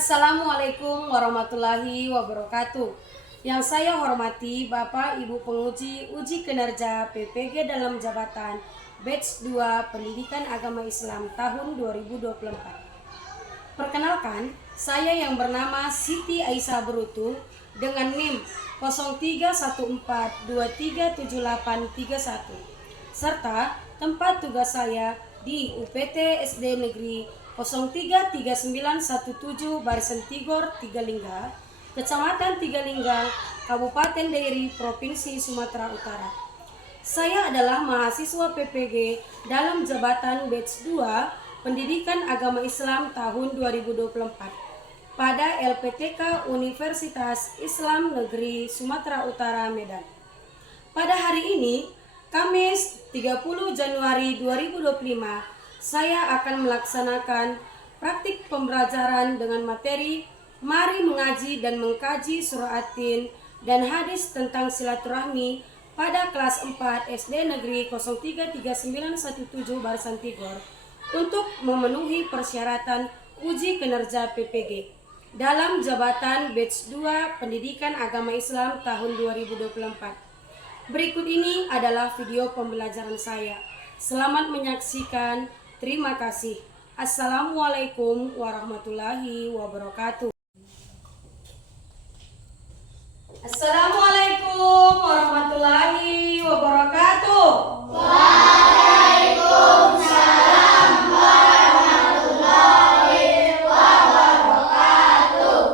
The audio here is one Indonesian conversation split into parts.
Assalamualaikum warahmatullahi wabarakatuh. Yang saya hormati Bapak Ibu penguji uji kinerja PPG dalam jabatan Batch 2 Pendidikan Agama Islam tahun 2024. Perkenalkan, saya yang bernama Siti Aisyah Brutu dengan NIM 0314237831 serta tempat tugas saya di UPT SD Negeri 033917 Barisan Tigor Tigalingga, Kecamatan Tigalingga, Kabupaten Dairi, Provinsi Sumatera Utara. Saya adalah mahasiswa PPG dalam jabatan Batch 2 Pendidikan Agama Islam tahun 2024 pada LPTK Universitas Islam Negeri Sumatera Utara Medan. Pada hari ini, Kamis 30 Januari 2025, saya akan melaksanakan praktik pembelajaran dengan materi Mari Mengaji dan Mengkaji Surah At-Tin dan hadis tentang silaturahmi pada kelas 4 SD Negeri 033917 Barisan Tigor untuk memenuhi persyaratan uji kinerja PPG dalam jabatan Batch 2 Pendidikan Agama Islam tahun 2024. Berikut ini adalah video pembelajaran saya. Selamat menyaksikan. Terima kasih. Assalamualaikum warahmatullahi wabarakatuh. Assalamualaikum warahmatullahi wabarakatuh. Waalaikumsalam warahmatullahi wabarakatuh.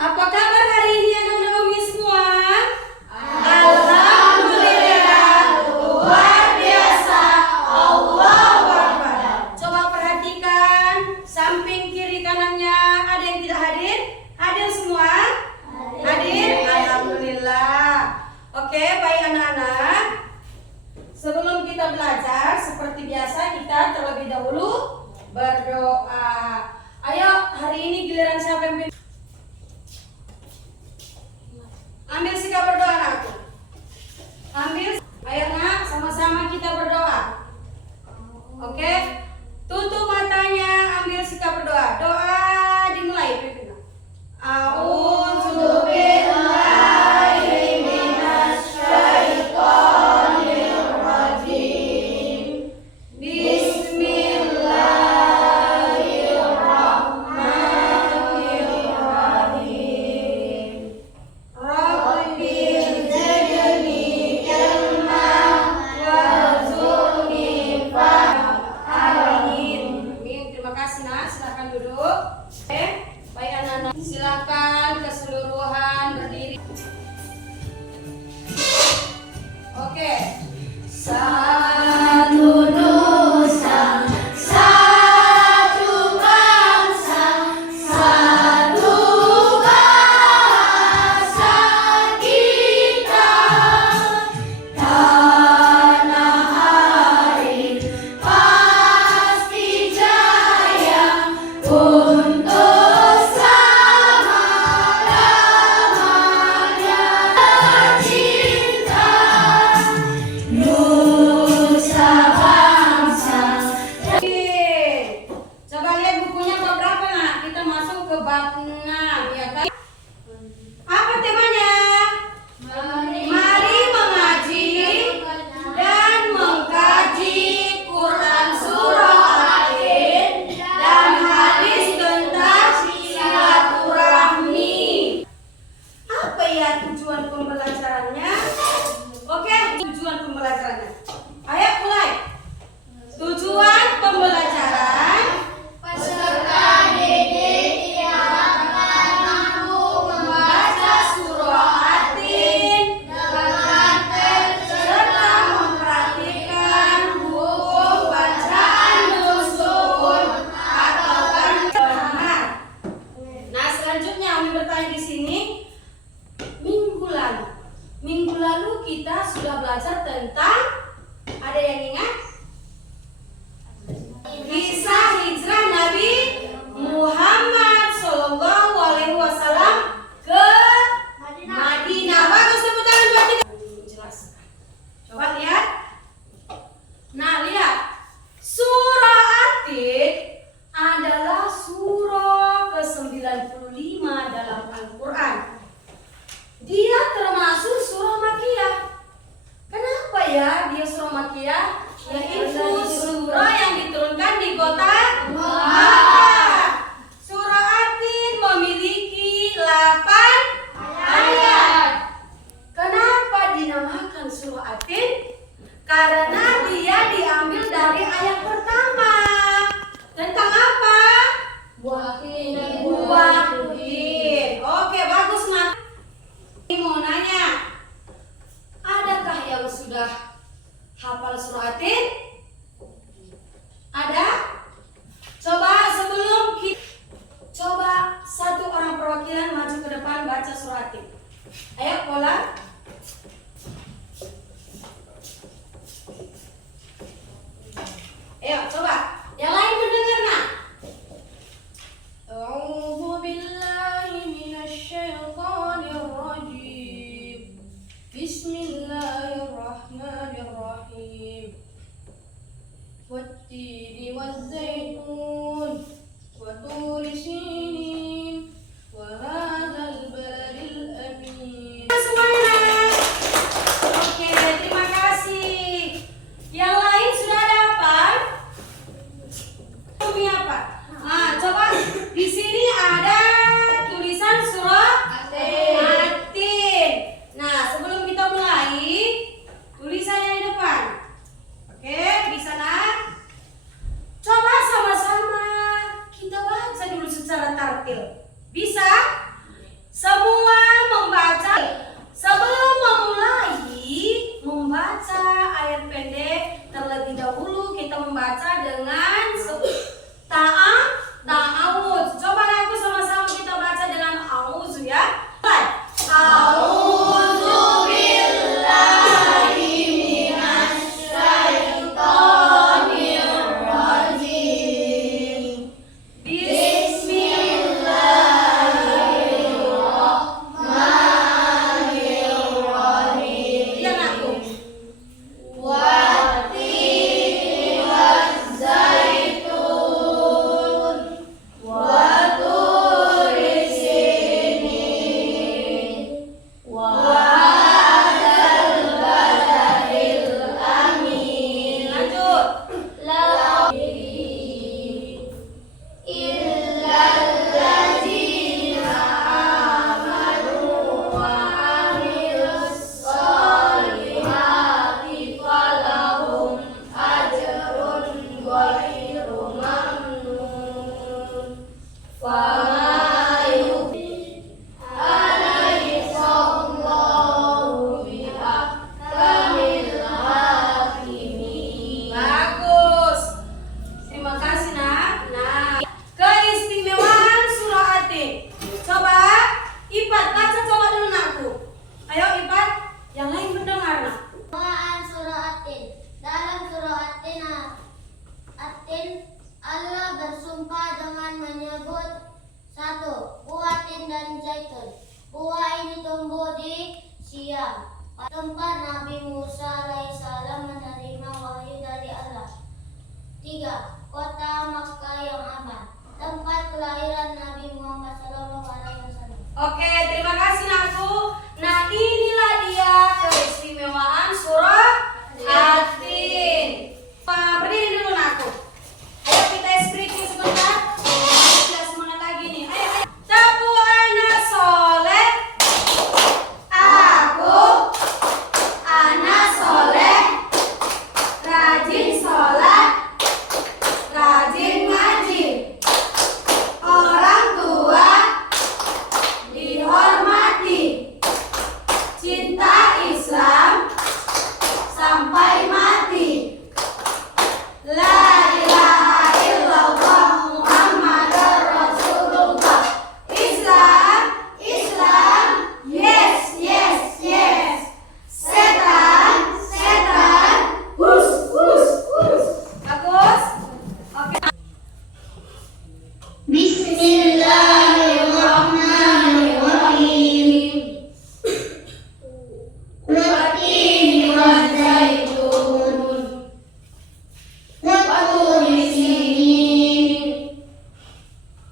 Apa kabar hari ini anak-anak kami semua? Alhamdulillah, luar biasa. Allahu Akbar. Coba perhatikan samping kiri kanannya, ada yang tidak hadir? Hadir semua? Hadir? Alhamdulillah. Oke, baik anak-anak. Sebelum kita belajar, seperti biasa kita terlebih dahulu berdoa. Ayo, hari ini giliran siapa yang pilih? Ambil sikap berdoa anakku. Ambil, ayo nak, sama-sama kita berdoa. Oke, tutup matanya, ambil sikap berdoa. Doa dimulai, Pipina. A'udzubillahi minasyaitonirrajim. Bismillahirrahmanirrahim. Rabbil zidni ilman warzuqni fahmin. Terima kasih nak, silakan duduk. Oke, baik anak-anak, silakan keseluruhan berdiri. Oke. Satu nusa, satu bangsa, satu bahasa kita. Tanah air pasti jaya untuk selama-lamanya. Cinta Nusa bangsa. Coba lihat bukunya bab berapa nak? Kita masuk ke bab 6 ya kan? Apa temanya? Mari mengaji dan mengkaji Quran surah At-Tin dan hadis tentang silaturahmi. Apa ya tujuan pembelajarannya? Oke, tujuan pembelajarannya. Ayo mulai. Tujuan pembelajaran Peserta didik diharapkan mampu membaca surah At-Tin dengan serta memperhatikan hukum bacaan nuzul atau Nah, selanjutnya kami bertanya di sini. Minggu lalu kita sudah belajar tentang, ada yang ingat? Kisah hijrah Nabi Muhammad SAW ke Madinah. Bagus, tepuk tangan buat kita. Jelas. Coba lihat. Nah, lihat. Karena dia diambil dari ayat pertama. Tentang apa? Buah tin. Buah tin. Oke, bagus, Nat. Ini mau nanya, adakah yang sudah hafal surah At-Tin? Ada? Coba sebelum kita coba satu orang perwakilan maju ke depan baca surah At-Tin. Ayo, Pola. Ayo, coba. Yang lain mendengar, nak? A'udzu billahi minasy syaithanir rajim. Bismillahirrahmanirrahim. Wat-tini waz-zaitun wa turi sinin wa hadzal baladil amin. Semuanya. Oke, terima kasih. Yang lain sudah ada apa? Ini apa? Nah, coba di sini ada tulisan surah At-Tin. Nah, sebelum kita mulai, tulisan yang di depan. Oke, di sana. Coba sama-sama kita baca dulu secara tartil. Bisa? Semua membaca. Sebelum memulai membaca ayat pendek, terlebih dahulu kita membaca dengan ta'awudz. Coba aku sama-sama kita baca dengan a'udzu ya. A'udzu billahi minasy syaithanir rajim. Bismillahirrahmanirrahim. Ya, aku. Wat-tini waz-zaitun wa turi sinin wa hadzal baladil amin. Lanjut. La illal ladzina amanu wa amilus solihati falahum ajrun ghairu mamnun. Fama alayhisallahu bihakkamil hakimin. Bagus. Terima kasih, Nak. Nah, keistimewaan surah At-Tin. Coba Ipat baca coba dulu, Nakku. Ayo Ipat, yang lain mendengar, Nak. Bawaan surah At-Tin. Dalam surah At-Tin, Allah bersumpah dengan menyebut satu, buah tin dan zaitun. Buah ini tumbuh di Syam, tempat Nabi Musa alaihissalam menerima wahyu dari Allah. Tiga, kota Makkah yang aman, tempat kelahiran Nabi Muhammad SAW. Oke, terima kasih, Nakku. Nah, inilah dia keistimewaan surah At-Tin. Berdiri dulu, Nakku. Ayo kita eskripsi sebentar. Tidak semangat lagi nih. Ayo. Capu anak soleh. Aku anak soleh. Rajin sholat. Rajin ngaji. Orang tua dihormati. Cinta Islam sampai mati. La ilaha illallah Muhammadar Rasulullah. Islam, Islam, yes, yes, yes. Setan, setan, hus, hus, hus. Bagus? Oke. Bismillahirrahmanirrahim. Wat-tini waz-zaitun wa turi sinin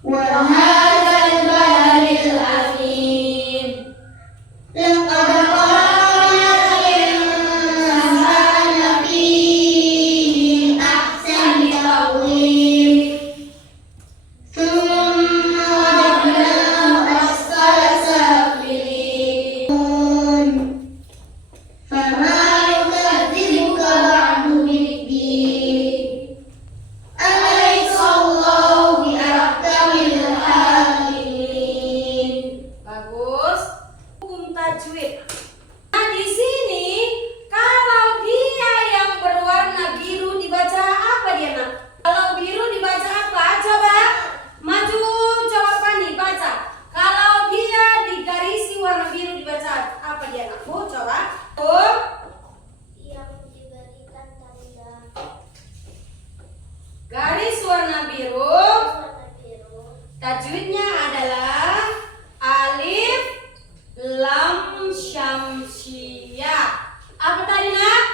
wa hadzal baladil amin. Laqad khalaqnal insana fi ahsani taqwim. Thumma radadnahu asfala safilin. Fama yukadzibuka bagus. Hukum tajwid. Nah, di sini kalau dia yang berwarna biru dibaca apa dia, Nak? Kalau biru dibaca apa? Coba maju, coba Fani baca. Kalau dia digarisi warna biru dibaca apa dia, Nak? Bu, coba. Bu. Yang diberikan tanda Garis warna biru. warna biru. Tajwidnya adalah alif lam syamsiyah. Apa tadi, Nak?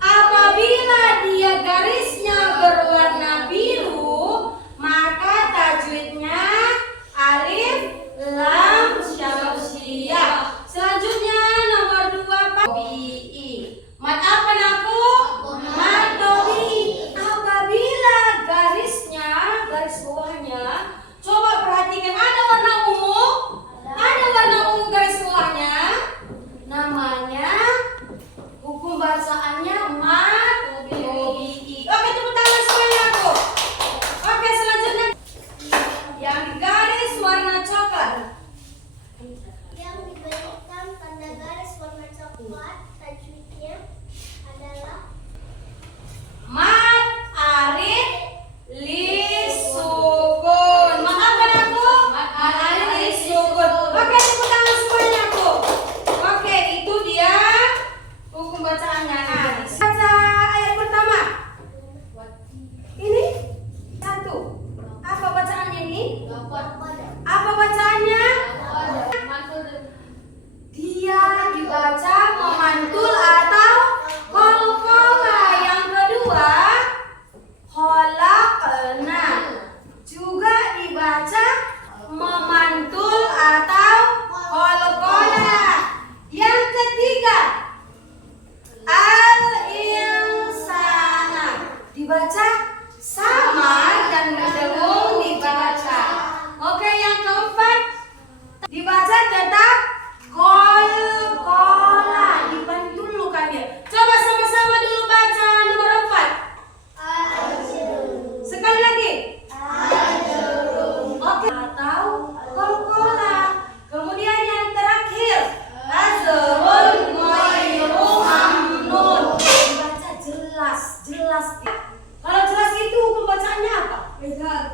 Apabila dia garisnya berwarna biru, maka tajwidnya alif lam syamsiyah. Selanjutnya nomor 2 tabii. Mat apa, Nakku? Mat tabii. Apabila garisnya, garis bawahnya, coba perhatikan ada warna ungu. Ada warna ungu garis bawahnya. Namanya hukum bacaannya mat tabii. Oke, tepuk tangan semuanya, aku. Oke, selanjutnya yang garis warna coklat. Yang diberikan tanda garis warna coklat, tajwidnya adalah Mat arid lisukun. Mat apa, Nakku? Mat arid lisukun. Oke, tepuk tangan semuanya, aku. Oke, itu dia hukum bacaannya. Nah, baca ayat pertama. Ini satu. Apa bacaannya ini? Apa bacaannya? Dia dibaca memantul atau qalqala. Yang kedua, khalaqna. Juga dibaca memantul atau qalqala. Yang ketiga, al-insana. Dibaca sama dan mendengung dibaca. Oke, yang keempat, dibaca tetap qalqala. Dibantu dulu kan dia. Coba sama-sama dulu baca nomor 4. Sekali lagi. Oke, atau qalqala. Kemudian yang terakhir, azrun ghairu mamnun. Dibaca jelas, jelas. Kalau jelas itu hukum bacaannya apa? Ijhar.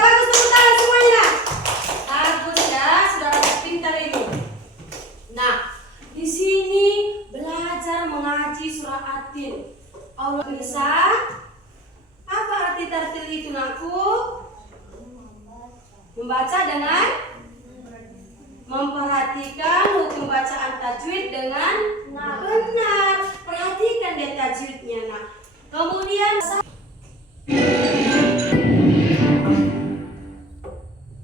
Bagus, tepuk tangan semuanya. Bagus ya, saudara pintar ini. Nah, di sini belajar mengaji surah At-Tin. Allah bisa. Apa arti tartil itu, Nakku? Membaca dengan memperhatikan hukum bacaan tajwid dengan benar. Perhatikan deh tajwidnya, Nak. Kemudian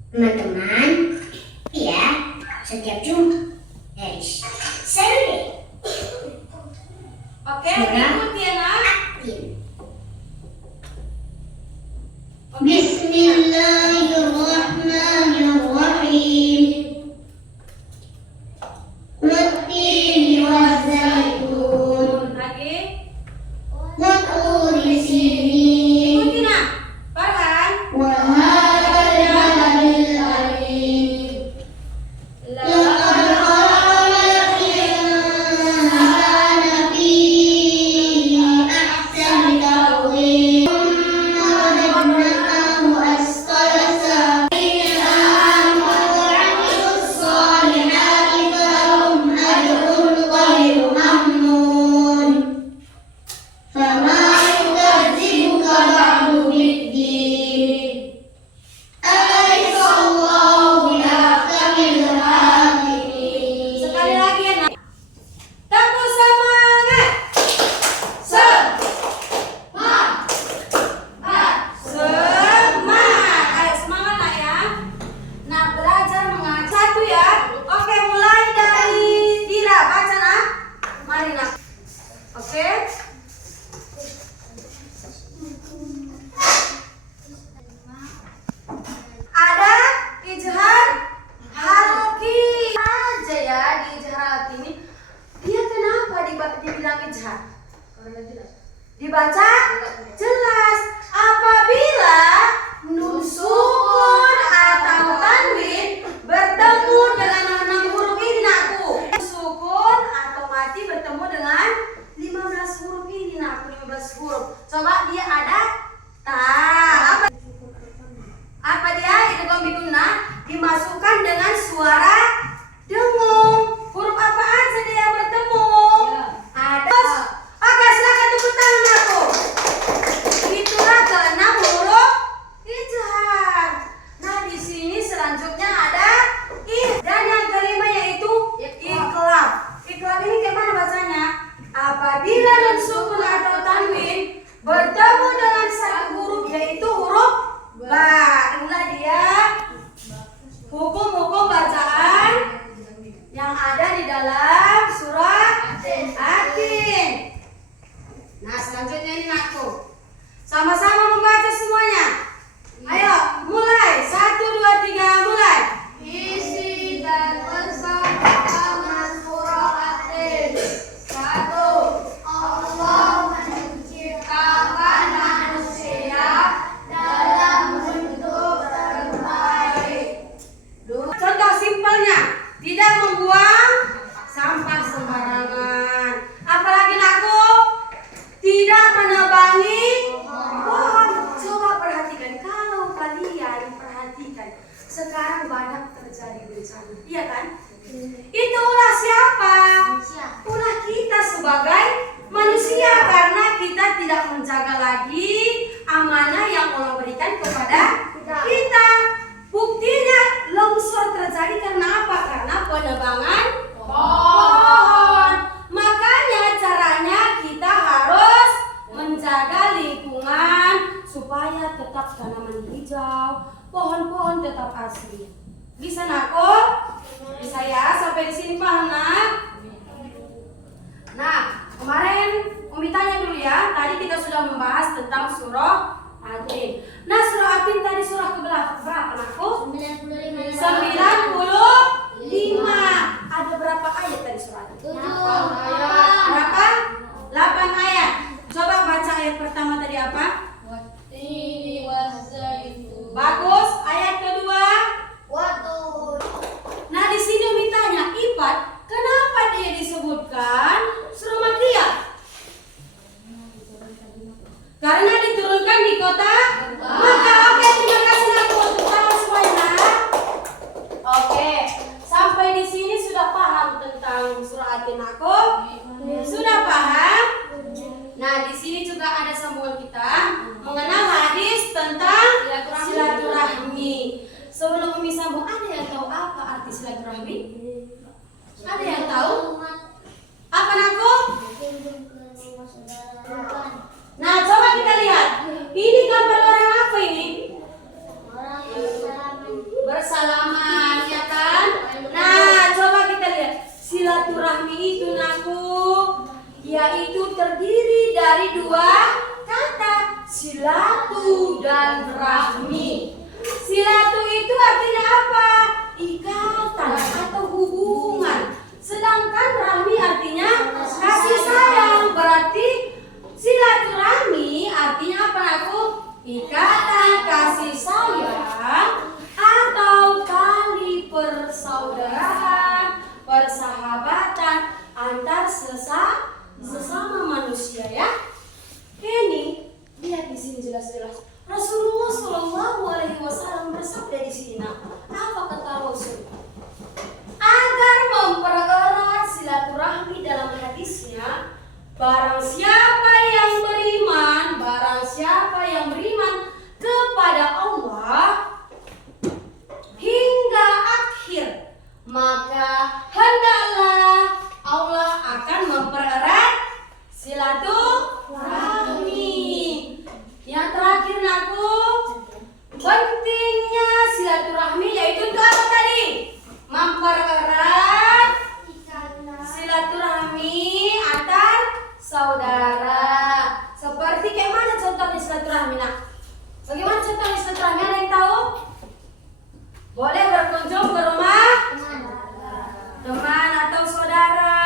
teman-teman, ya, setiap Jumat Saturday oke, ikuti ya, Nak. Bismillahirrahmanirrahim. Wattini wazzaitun Lagi. wa turi sinin Ikuti, Nak. Farhan. wa hadzal baladil amin. Laqad khalaqnal insana fi ahsani taqwim. وَرَفَعْنَاهُ أَسْفَلَ سَافِلِينَ آمَنُوا وَعَمِلُوا الصَّالِحَاتِ فَلَهُمْ أَجْرٌ غَيْرُ مَمْنُونٍ فَمَا يُكَذِّبُكَ بَعْدُ بِالدِّينِ أَلَيْسَ اللَّهُ بِأَحْكَمِ الْحَاكِمِينَ. Sekali lagi ya, Nak. Tepuk semangat. Semangat. Ayo semangat, Nak ya. Nah, belajar mengaji satu ya. Oke, mulai dari Dira. Baca, Nak. Mari, Nak. Oke. Ada ijhar halki aja ya di ijhar halki ini. Dia kenapa dibilang ijhar? Dibaca jelas. Apabila nun sukun atau tanwin bertemu dengan sana. Iya kan? Itu ulah siapa? Manusia. Ulah kita sebagai manusia karena kita tidak menjaga lagi amanah yang Allah berikan kepada kita. Buktinya longsor terjadi karena apa? Karena penebangan pohon. Makanya caranya kita harus menjaga lingkungan supaya tetap tanaman hijau, pohon-pohon tetap asli. Bisa nak? Bisa ya? Sampai di sini paham nak? Nah, kemarin Umi tanya dulu ya. Tadi kita sudah membahas tentang surah Atin. Nah, surah Atin tadi surah berapa anakku? 95. 95. Ada berapa ayat tadi surah Atin? 7. Berapa? 8 ayat. Coba baca ayat pertama tadi apa? Wattini waszaitun. Bagus. Ayat kedua. Watur. Nah, di sini Umi tanya, Ipat, kenapa dia disebutkan surah Makkiyah? Karena diturunkan di kota Makkah. Oke, terima kasih nak untuk tahu semuanya. Oke, sampai di sini sudah paham tentang surah Atin aku? Sudah paham? Nah, di sini juga ada sambungan kita mengenal hadis tentang silaturahmi. Sebelum Umi sambung, ada yang tahu apa arti silaturahmi? Ada yang tahu? Apa nakku? Nah, coba kita lihat. Ini gambar orang apa ini? Orang bersalaman. Bersalaman, ya kan? Nah, coba kita lihat. Silaturahmi itu nakku, yaitu terdiri dari dua kata, silatu dan rahmi. Silatu itu artinya apa? Ikatan atau hubungan. Sedangkan rahmi artinya kasih sayang. Berarti silaturahmi artinya apa aku? Ikatan kasih sayang atau tali persaudaraan, persahabatan antar sesama manusia ya. Ini lihat di sini jelas-jelas. Rasulullah SAW bersabda di sini. Nah, apa kata Rasul? Agar mempererat silaturahmi dalam hadisnya, barang siapa yang beriman kepada Allah hingga akhir, maka hendaklah Allah akan mempererat silaturahmi. Yang terakhir naku, pentingnya silaturahmi yaitu itu apa tadi? Mempererat silaturahmi antar saudara. Seperti kayak mana contohnya silaturahmi nak? Bagaimana contohnya silaturahmi? Ada yang tahu? Boleh berkunjung ke rumah teman atau saudara.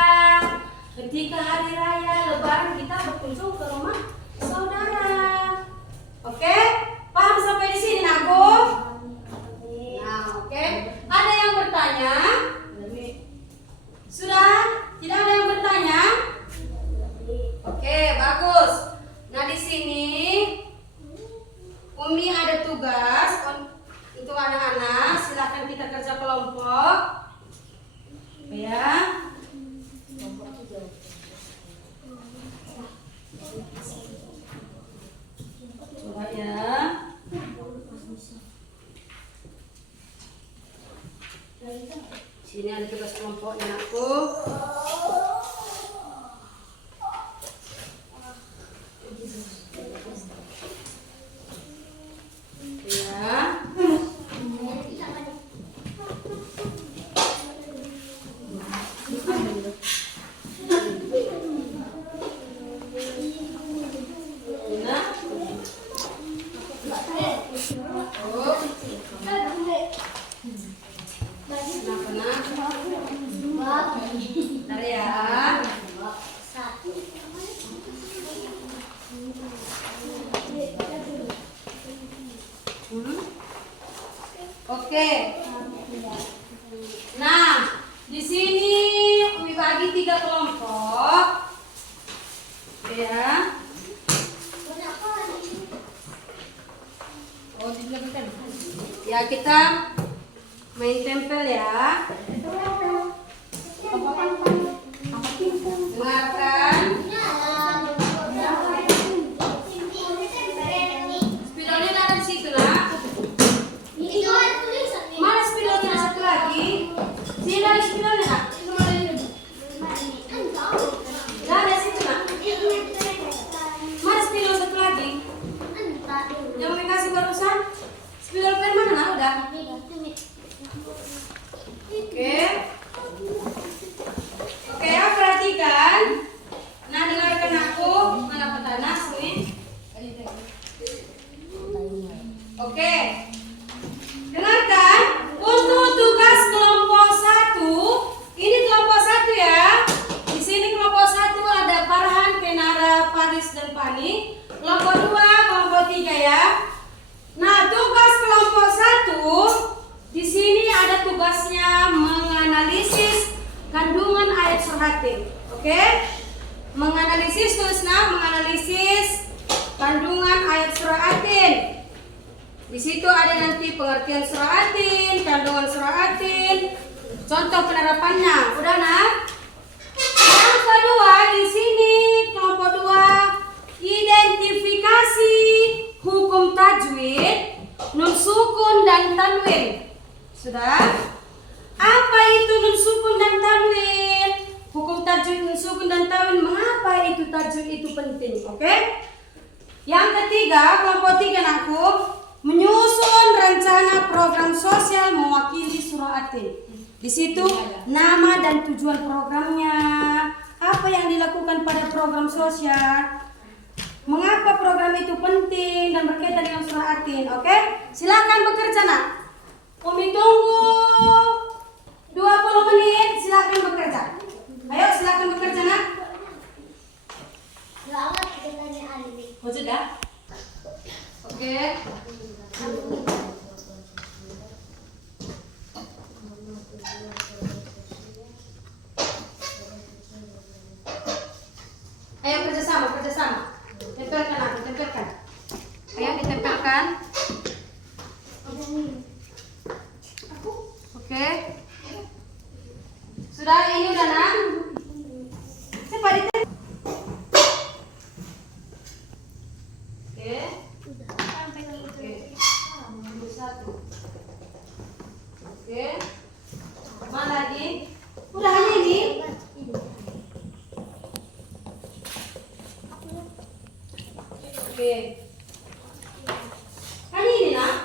Ketika hari raya Lebaran kita berkunjung ke rumah saudara. Oke? Paham sampai di sini nakku? Nah, oke. Ada yang bertanya? Sudah? Tidak ada yang bertanya? Oke, bagus. Nah, di sini Umi ada tugas untuk anak-anak. Silakan kita kerja kelompok. Ya. Coba ya. Sini ada tugas kelompoknya aku. Ya. Bentar ya. Oke. Nah, di sini Umi bagi 3 kelompok. Ya. Oh, ya kita Main tempel ya. Dengarkan. Spidolnya ada di situ nak. Mana spidolnya satu lagi? Sini ada spidolnya nak. Gak ada situ nak. Mana spidol satu lagi? Yang mau kasih barusan? Spidol pen mana nak? Udah. Oke. Oke ya, perhatikan. Nah, dengarkan aku. Mana petanas nih? Oke. Dengarkan. Untuk tugas kelompok 1, ini kelompok 1 ya. Di sini kelompok 1 ada Farhan, Kenara, Faris dan Pani. Kelompok 2, kelompok 3 ya. Nah, tugas kelompok 1 di sini ada tugasnya menganalisis kandungan ayat surhatin. Oke? Menganalisis, tulisnya menganalisis kandungan ayat surhatin. Di situ ada nanti pengertian surhatin, kandungan surhatin, contoh penerapannya. Udah nak? Yang kedua di sini kelompok 2 identifikasi hukum tajwid, nun sukun dan tanwin. Sudah? Apa itu nun sukun dan tanwin? Hukum tajwid, nun sukun dan tanwin. Mengapa itu tajwid itu penting? Oke? Yang ketiga, kelompok 3 aku menyusun rencana program sosial mewakili surah Atin. Di situ nama dan tujuan programnya. Apa yang dilakukan pada program sosial? Mengapa program itu penting dan berkaitan dengan surah Atin? Oke? Silakan bekerja nak. Umi tunggu 20 menit, silakan bekerja. Ayo silakan bekerja nak. Oh sudah? Oke. Ayo kerjasama. Tempelkan aku, tempelkan. Ayo ditempelkan. Oke. Sudah, ini udah nak. Cepat ditempel. Oke. Oke. Satu. Oke. Mana lagi? Udah hanya ini. Oke. Hanya ini nak.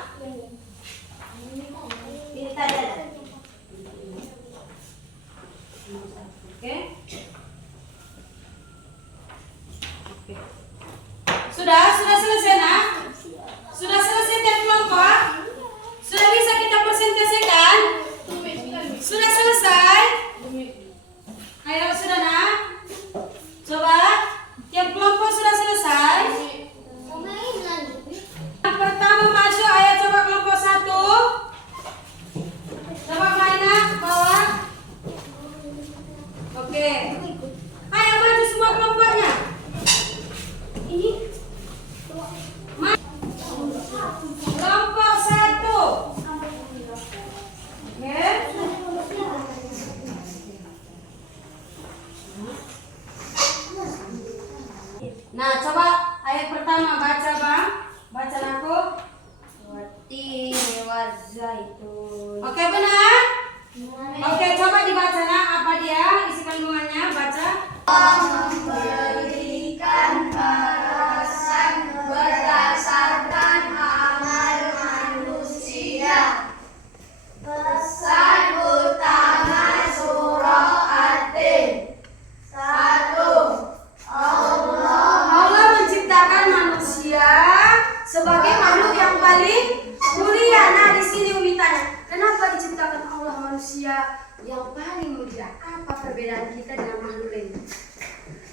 Ini tadi ada. Oke. Oke. Sudah selesai nak? Sudah selesai tiap kelompok? Sudah bisa kita presentasikan? Sudah selesai? Ayo sudah nak? Coba tiap kelompok sudah selesai? Yang pertama masuk, ayo coba kelompok 1. Coba main nak ke bawah. Oke. Ayo maju semua kelompoknya. Ini kelompok 1. Oke. Nah, coba ayat pertama baca bang. Baca aku. Watini wazaitun. Oke benar? Oke, coba dibaca nak. Apa dia isi kandungannya? Baca. Memberikan balasan berdasarkan amal manusia. Pesan utama surah Atin. 1. Allah menciptakan manusia sebagai makhluk yang paling mulia. Nah, di sini Umi tanya, kenapa diciptakan Allah manusia yang paling mulia? Apa perbedaan kita dengan makhluk lainnya?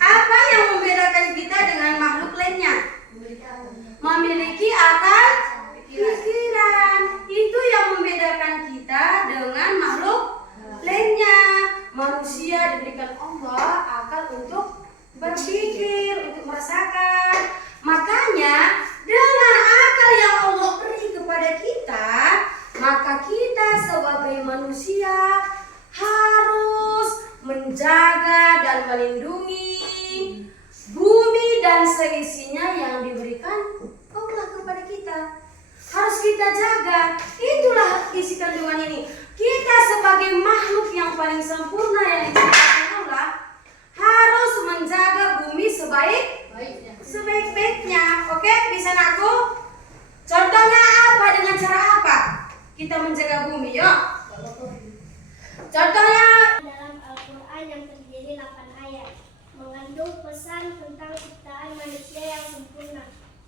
Apa yang membedakan kita dengan makhluk lainnya? Memiliki akal pikiran. Itu yang membedakan kita dengan makhluk lainnya. Manusia diberikan Allah akal untuk berpikir, untuk merasakan. Makanya dengan akal yang Allah beri kepada kita, maka kita sebagai manusia harus menjaga dan melindungi bumi dan seisinya yang diberikan Allah kepada kita. Harus kita jaga. Itulah isi kandungan ini. Kita sebagai makhluk yang paling sempurna yang diciptakan Allah harus menjaga bumi sebaik-baiknya. Oke, bisa aku? Contohnya apa? Dengan cara apa kita menjaga bumi? Yuk. Contohnya Dalam Al-Quran yang terdiri 8 ayat mengandung pesan tentang ciptaan manusia yang sempurna,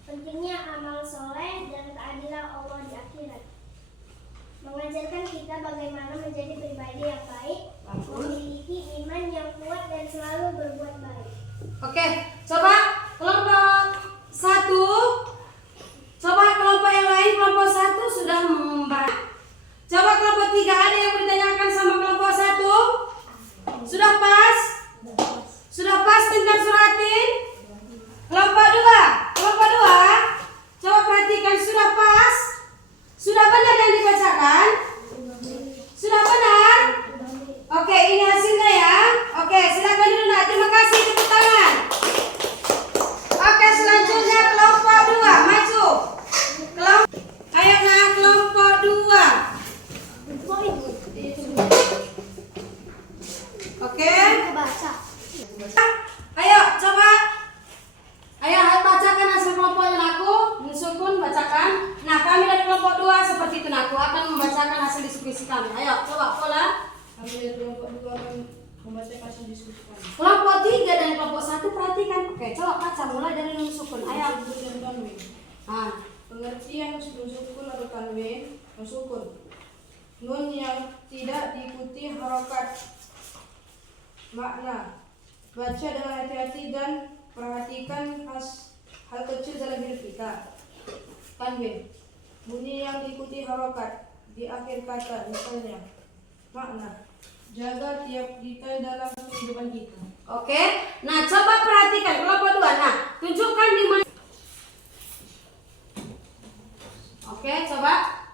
pentingnya amal soleh dan keadilan Allah di akhirat, mengajarkan kita bagaimana menjadi pribadi yang baik, memiliki iman yang kuat dan selalu berbuat baik. Oke, coba kelompok 1. Coba kelompok yang lain, kelompok 1 sudah membahas. Coba kelompok 3 ada yang bertanyakan sama kelompok 1? Sudah pas? Sudah pas tentang suratin? Kelompok 2, coba perhatikan, sudah pas? Sudah benar yang dibacakan? Sudah benar? Oke, ini hasilnya ya. Oke, silakan dulu nak. Terima kasih, tepuk tangan. Oke, selanjutnya kelompok 2, maju. Ayo nak, kelompok 2. Oke. Ayo coba. Ayo bacakan hasil kelompoknya aku. Sukun bacakan. Nah, kami dari kelompok 2 seperti itu aku akan membacakan hasil diskusi kami. Ayo coba pola. Kami dari kelompok 2 akan membaca hasil diskusi kami. Kelompok 3 dan kelompok 1 perhatikan. Oke, coba baca mulai dari nun sukun. Ayo. Dan tanwin. Pengertian sukun atau tanwin, sukun. Nun yang tidak diikuti harokat. Makna: baca dengan hati-hati dan perhatikan hal kecil dalam hidup kita. Tanwin: bunyi yang diikuti harokat di akhir kata. Misalnya, makna: jaga tiap detail dalam kehidupan kita. Oke. Nah, coba perhatikan kelompok 2. Nah, tunjukkan di mana. Oke, coba.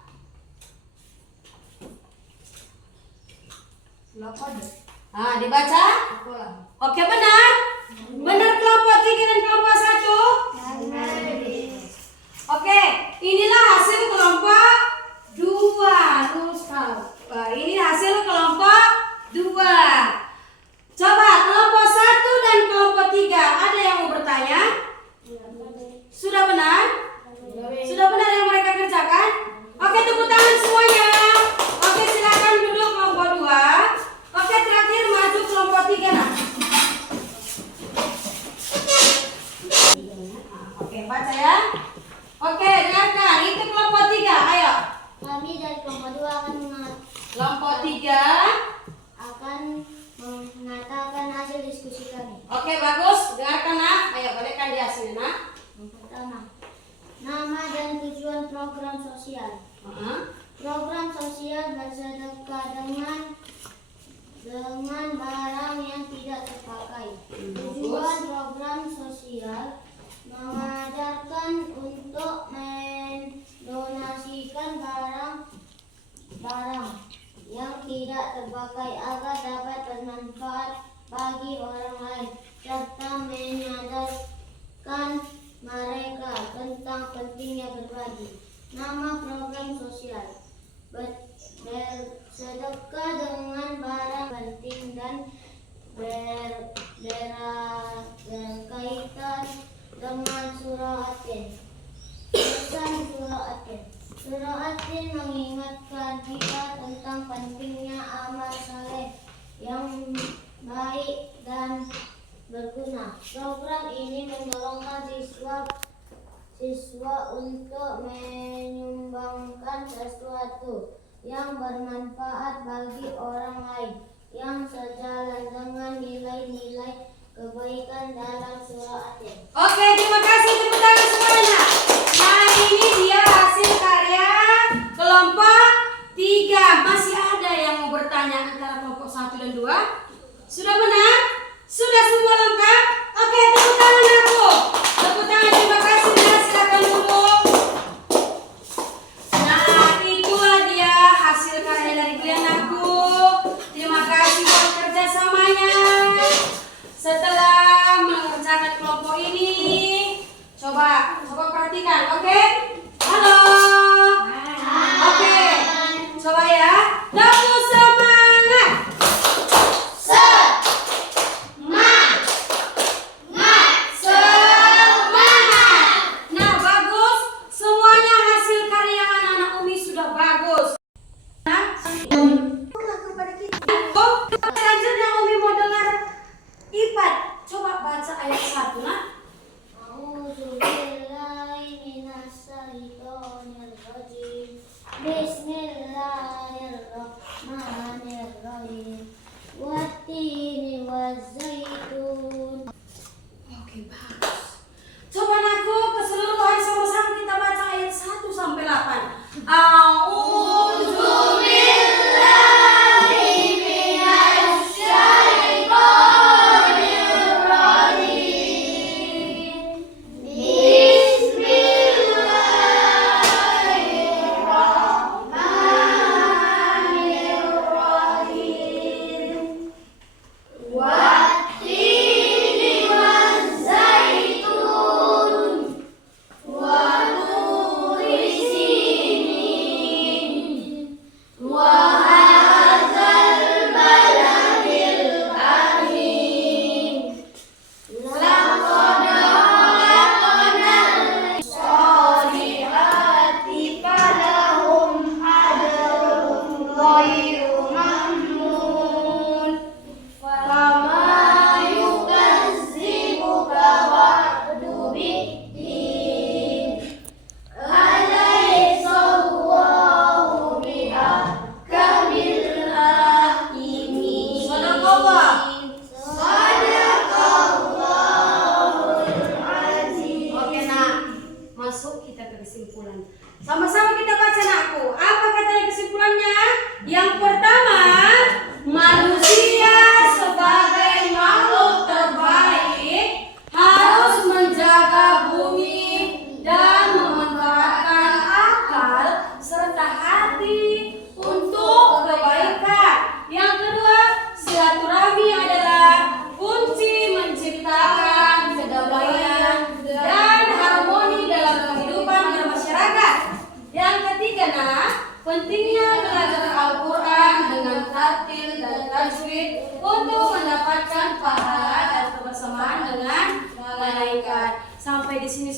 Nah, dibaca? Oke, benar? Benar kelompok 3 dan kelompok 1? Oke, inilah hasil kelompok 2. Lurus kau. Ini hasil kelompok 2. Coba kelompok 1 dan kelompok 3 ada yang mau bertanya? Sudah benar? Sudah benar yang mereka kerjakan? Oke, tepuk tangan semuanya. Oke, silakan duduk kelompok 2. Oke, terakhir maju kelompok 3 nah. Oke, baca ya. Oke, dengarkan. Itu kelompok 3. Ayo. Kami dari kelompok 2 Kelompok 3. akan mengatakan hasil diskusi kami. Oke, bagus. Dengarkan nak. Ayo, balikkan di hasilnya nak. Yang pertama, nama dan tujuan program sosial. Program sosial bersedekah dengan barang yang tidak terpakai. Tujuan program sosial mengajarkan untuk mendonasikan barang yang tidak terpakai agar dapat bermanfaat bagi orang lain serta menyadarkan mereka tentang pentingnya berbagi. Nama program sosial bersedekah dengan barang penting dan berkaitan dengan surah At-Tin. Pesan surah At-Tin. Surah At-Tin mengingatkan kita tentang pentingnya amal saleh yang baik dan berguna. Program ini mendorongkan siswa untuk menyumbangkan sesuatu yang bermanfaat bagi orang lain yang sejalan dengan nilai-nilai kebaikan dalam surah At-Tin. Oke, terima kasih, tepuk tangan semuanya. Nah, ini dia hasil karya kelompok 3. Masih ada yang mau bertanya antara kelompok 1 dan 2? Sudah benar? Sudah semua lengkap? Oke, tepuk tangan aku. Tepuk tangan, terima kasih. Nah, silakan duduk. Nah, itulah dia hasil karya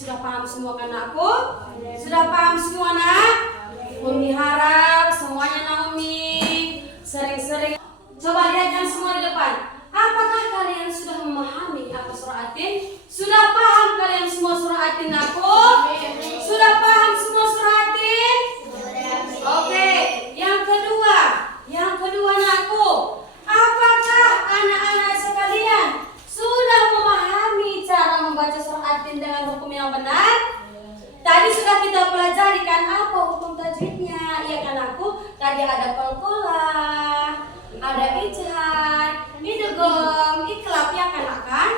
sudah paham semua kan aku? Sudah paham semua nak? Umi harap semuanya Naomi sering-sering coba lihatkan semua di depan. Apakah kalian sudah memahami apa surah Atin? Sudah paham kalian semua surah Atin aku? Sudah paham semua surah Atin? Oke, yang kedua nakku, apakah anak-anak sekalian sudah memahami cara membaca surah Atin dengan hukum yang benar? Tadi sudah kita pelajari kan apa hukum tajwidnya, ya kan aku? Tadi ada qalqalah, ada ijhar, idgham, iqlab, ya kan?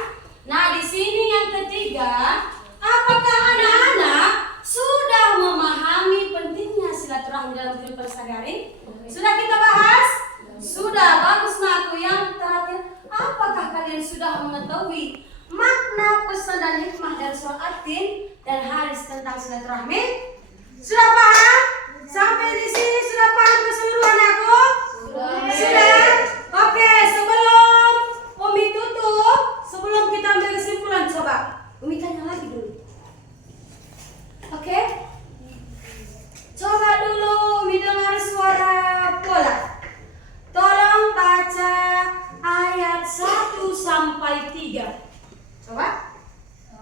Nah, di sini yang ketiga, apakah anak-anak sudah memahami pentingnya silaturahmi dalam kehidupan sehari-hari? Sudah kita bahas? Sudah, bagus nakku. Yang terakhir, apakah kalian sudah mengetahui makna pesan dan hikmah dari surah Atin dan hadis tentang silaturahmi? Sudah paham? Sampai di sini sudah paham keseluruhan aku? Sudah? Oke, sebelum Umi tutup, sebelum kita ambil kesimpulan, coba Umi tanya lagi dulu. Oke? Coba dulu Umi dengar suara bola. Tolong baca ayat 1 sampai 3. Coba.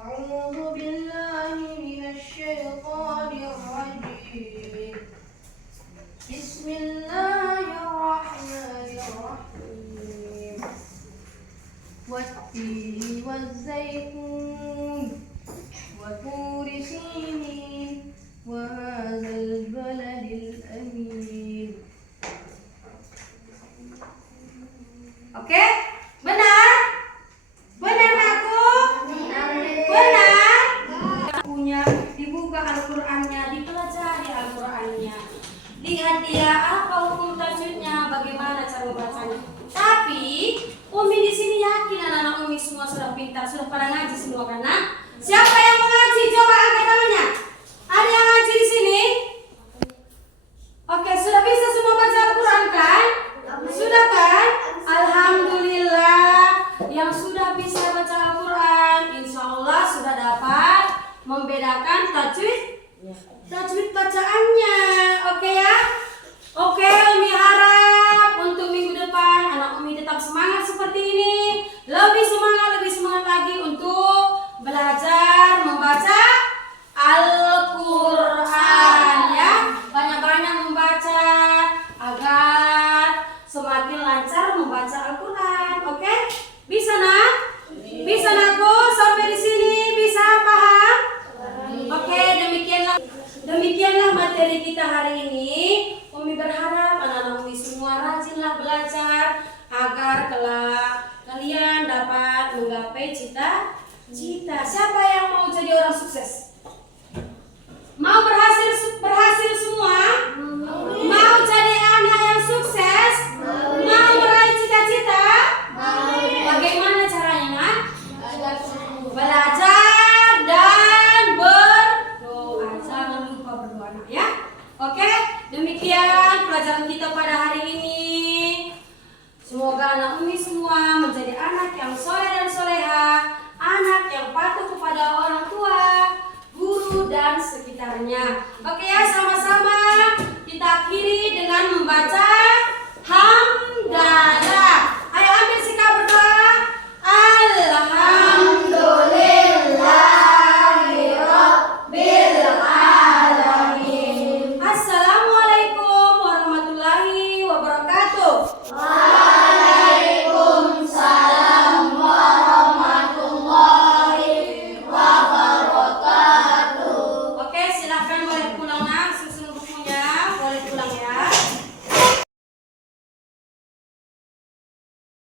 أعوذ بالله من الشيطان الرجيم بسم الله الرحمن الرحيم والتين والزيتون وطور سينين وهذا البلد الأمين. Oke? Benar? Benar aku? Benar? Punya dibuka Al-Qur'annya, dipelajari Al-Qur'annya. Lihat dia apa hukum tajwidnya, bagaimana cara membacanya. Tapi Umi di sini yakin anak-anak Umi semua sudah pintar, sudah pada ngaji semua kan? Nah, siapa yang mau ngaji? Coba angkat tangannya. Ada yang ngaji di sini? Oke, sudah bisa semua baca Al-Qur'an kan? Sudah kan? Alhamdulillah. Yang sudah bisa baca Al-Quran, insya Allah sudah dapat membedakan tajwid bacaannya. Oke ya? Oke, Umi harap untuk minggu depan anak Umi tetap semangat seperti ini. Lebih semangat lagi untuk belajar membaca Al-Quran ya. Banyak-banyak membaca agar semakin lancar membaca Al-Quran. Oke? Bisa nak? Bisa nakku? Sampai di sini bisa paham? Oke, demikianlah materi kita hari ini. Umi berharap anak-anak Umi semua rajinlah belajar agar kelak kalian dapat menggapai cita-cita. Siapa yang mau jadi orang sukses? Mau berhasil semua? Mau jadi anak yang sukses? Mau meraih cita-cita? Bagaimana caranya, nak? Belajar dan berdoa. Jangan lupa berdoa, nak ya. Oke, demikian pelajaran kita pada hari ini. Semoga anak Umi semua menjadi anak yang soleh dan soleha, anak yang patuh kepada orang tua, guru dan sekitarnya. Oke ya, sama-sama kita akhiri dengan membaca